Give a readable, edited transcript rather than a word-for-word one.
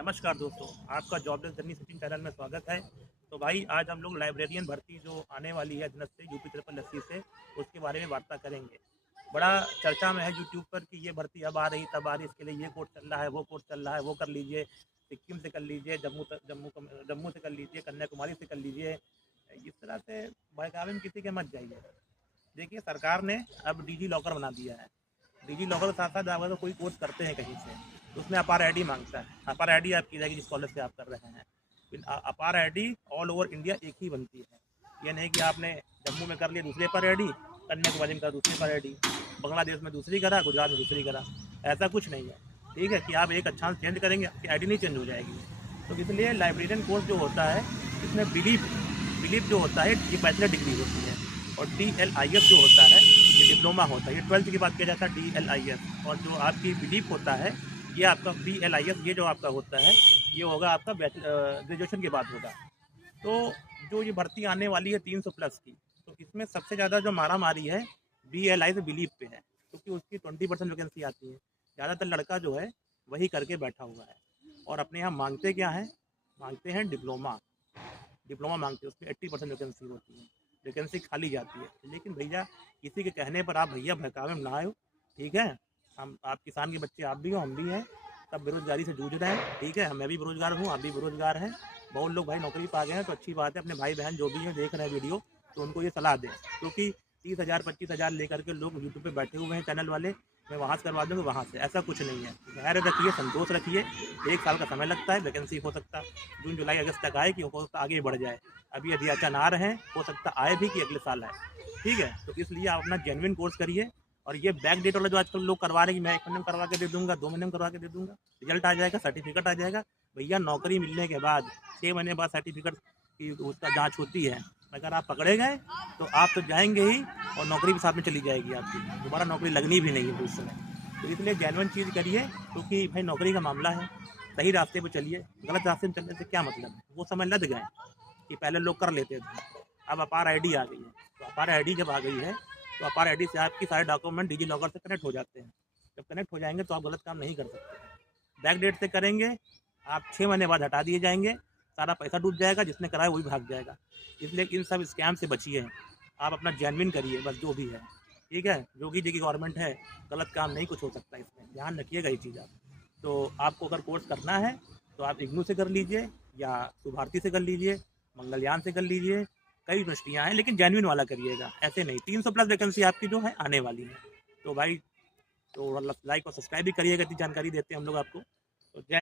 नमस्कार दोस्तों, आपका जॉबलेस जर्नी सचिन चैनल में स्वागत है। तो भाई आज हम लोग लाइब्रेरियन भर्ती जो आने वाली है अजनत से यूपी 80 से, उसके बारे में वार्ता करेंगे। बड़ा चर्चा में है यूट्यूब पर कि ये भर्ती अब आ रही तब आ रही, इसके लिए ये कोर्स चल रहा है, वो कोर्स चल रहा है, वो कर लीजिए, सिक्किम से कर लीजिए, जम्मू से कर लीजिए, कन्याकुमारी से कर लीजिए। इस तरह से बहकावे में किसी के मत जाइए। देखिए, सरकार ने अब डिजी लॉकर बना दिया है। डिजी लॉकर के साथ साथ आप अगर कोई कोर्स करते हैं कहीं से, तो उसमें अपार आईडी मांगता है। अपार आईडी आपकी रहेगी जिस कॉलेज से आप कर रहे हैं। फिर अपार आईडी ऑल ओवर इंडिया एक ही बनती है। ये नहीं कि आपने जम्मू में कर लिया दूसरे अपार आईडी, कन्याकुमारी में करा दूसरी अपार आईडी, बांग्लादेश में दूसरी करा, गुजरात में दूसरी करा। ऐसा कुछ नहीं है। ठीक है कि आप एक अच्छा चेंज करेंगे, आपकी आईडी नहीं चेंज हो जाएगी। तो इसलिए लाइब्रेरियन कोर्स जो होता है, इसमें बिलीव जो होता है, ये बैचलर डिग्री होती है। और DLIS जो होता है, ये डिप्लोमा होता है। ये 12th की बात किया जाता है, DLIS। और जो आपकी बिलीव होता है, ये आपका BLIS, ये जो आपका होता है, ये होगा आपका ग्रेजुएशन के बाद होगा। तो जो ये भर्ती आने वाली है 300 प्लस की, तो इसमें सबसे ज़्यादा जो मारा मारी है BLI से बिलीव पे है, क्योंकि उसकी 20% वैकेंसी आती है। ज़्यादातर लड़का जो है वही करके बैठा हुआ है। और अपने यहाँ मांगते क्या हैं? मांगते हैं डिप्लोमा मांगते हैं, उसमें 80% वैकेंसी होती है, वैकेंसी खाली जाती है। लेकिन भैया, किसी के कहने पर आप भैया बहकावे में ना आयो। ठीक है, हम आप किसान के बच्चे, आप भी हो, हम भी हैं, सब बेरोजगारी से जूझ रहे हैं। ठीक है, मैं भी बेरोजगार हूँ, आप भी बेरोजगार हैं। बहुत लोग भाई नौकरी पा गए हैं, तो अच्छी बात है। अपने भाई बहन जो भी हैं देख रहे हैं वीडियो, तो उनको ये सलाह दें, क्योंकि 30,000 25,000 लेकर के लोग यूट्यूब पे बैठे हुए हैं चैनल वाले। मैं वहाँ से करवा दूँगा, वहाँ से, ऐसा कुछ नहीं है। धैर्य रखिए, संतोष रखिए। 1 साल का समय लगता है, वैकेंसी हो सकता है जून जुलाई अगस्त तक आए, कि हो सकता आगे बढ़ जाए। अभी अध्याचन आ रहे हैं, हो सकता आए भी कि अगले साल आए। ठीक है, तो इसलिए आप अपना जेन्युइन कोर्स करिए। और ये बैक डेट वाला जो आजकल लोग करवा रहे हैं कि मैं 1 महीने में करवा के दे दूंगा, 2 महीने में करवा के दे दूंगा, रिजल्ट आ जाएगा, सर्टिफिकेट आ जाएगा। भैया, नौकरी मिलने के बाद 6 महीने बाद सर्टिफिकेट की उसका जांच होती है। अगर आप पकड़े गए तो आप तो जाएंगे ही, और नौकरी भी साथ में चली जाएगी आपकी, दोबारा नौकरी लगनी भी नहीं है उस समय। तो इसलिए जेन्युइन चीज़ करिए, क्योंकि भाई नौकरी का मामला है। सही रास्ते पर चलिए, गलत रास्ते में चलने से क्या मतलब है। वो समय लद गए कि पहले लोग कर लेते थे, अब अपार आईडी आ गई है। तो अपार आईडी जब आ गई है, तो अपार आईडी से आपकी सारे डॉक्यूमेंट डिजी लॉकर से कनेक्ट हो जाते हैं। जब कनेक्ट हो जाएंगे तो आप गलत काम नहीं कर सकते। बैक डेट से करेंगे, आप 6 महीने बाद हटा दिए जाएंगे, सारा पैसा डूब जाएगा, जिसने कराया वही भाग जाएगा। इसलिए इन सब स्कैम से बचिए। आप अपना जेन्युइन करिए, बस जो भी है। ठीक है, योगी जी की गवर्नमेंट है, गलत काम नहीं कुछ हो सकता, इसमें ध्यान रखिएगा ये चीज़ आप। तो आपको अगर कोर्स करना है तो आप इग्नू से कर लीजिए, या सुभारती से कर लीजिए, मंगलयान से कर लीजिए। कई यूनिवर्सिटियाँ हैं, लेकिन जेन्युइन वाला करिएगा, ऐसे नहीं। 300 प्लस वैकेंसी आपकी जो है आने वाली है। तो भाई, तो लाइक और सब्सक्राइब भी करिएगा, इतनी जानकारी देते हैं हम लोग आपको। तो जय